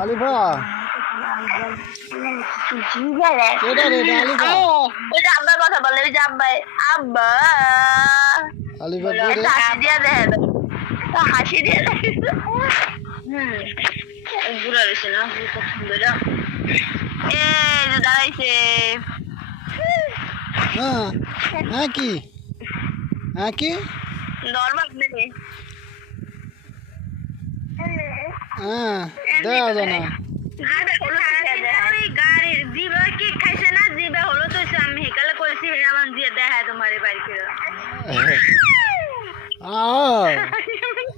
আলিফা। হাসি দিয়ে রয়েছে না? এই যে দাঁড়াইছে। হ্যাঁ হ্যাঁ কি? হ্যাঁ কি? নর্মাল হ্যাঁ দেওয়া যায় না। গাড়ির জিবা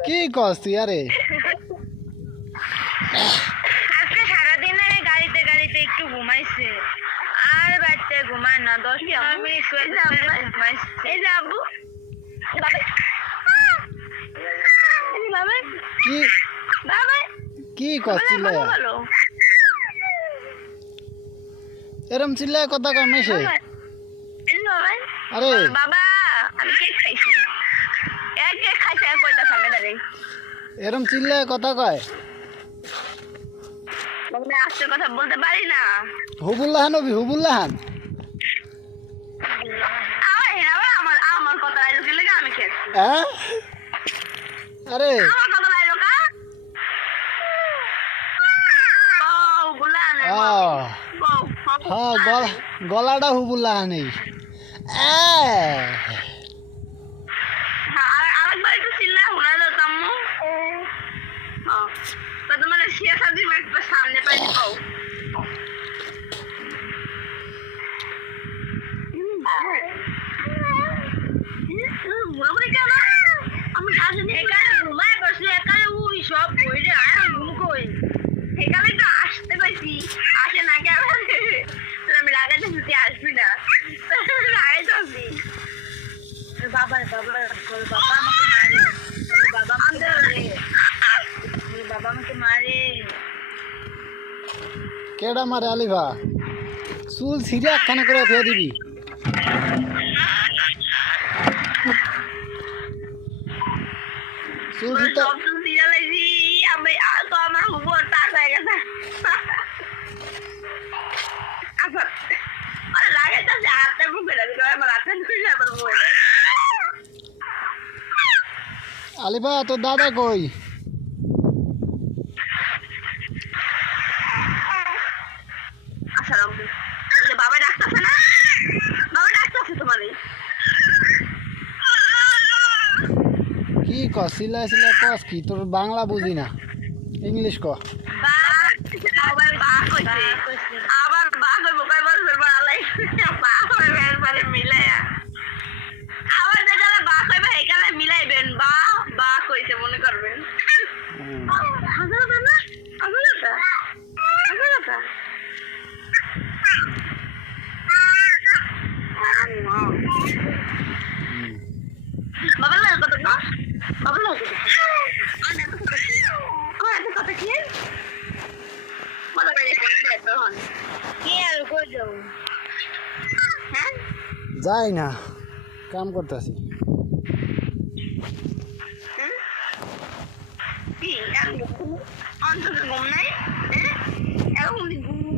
কি কস তুই আরে আজকে সারাদিন আমি গাড়িতে গাড়িতে একটু ঘুমাইছে। আর বাচ্চা ঘুমায় না দশ মিনিট ঘুমাইছে এই যে আব্বু বাবা বাবা কি বাবা কি কস চিল্লায় এরম চিল্লায় কথা যে বাবা আরে। বাবা আমি কেক খাইছি। এক কেক খাইছে এক কয়টা সামনে দাঁড়িয়ে এরম চিল্লায় কথা কয়? মানে আজকের কথা বলতে পারি না। হুবুল্লাহান হবি হুবুল্লাহান। আমার আমার আমার কথা লাইলো কি লেগে আমি খেয়েছি? হ্যাঁ? আরে আমার কথা লাইলো কা ও গুলান আহ, হ্যাঁ গলা গলাটা হুবুল্লাহান এই বাবা বাবা ওর বাবা আমাকে মারে। বাবা আমাকে মারে। বাবা আমাকে মারে। কেডা মারে আলিভা? চুল ছিঁড়ে একখানে করে দিবি। আলিফা তোর দাদা কই? রাখব এই যে বাবা ডাকতেছে না? বাবা ডাকতেছে তোমারে কি সিলাই সিলাই কস কি? তোর বাংলা বুঝি না। ইংলিশ ক। যাই না কাম করতেছি। ঘুম নাই ঘুম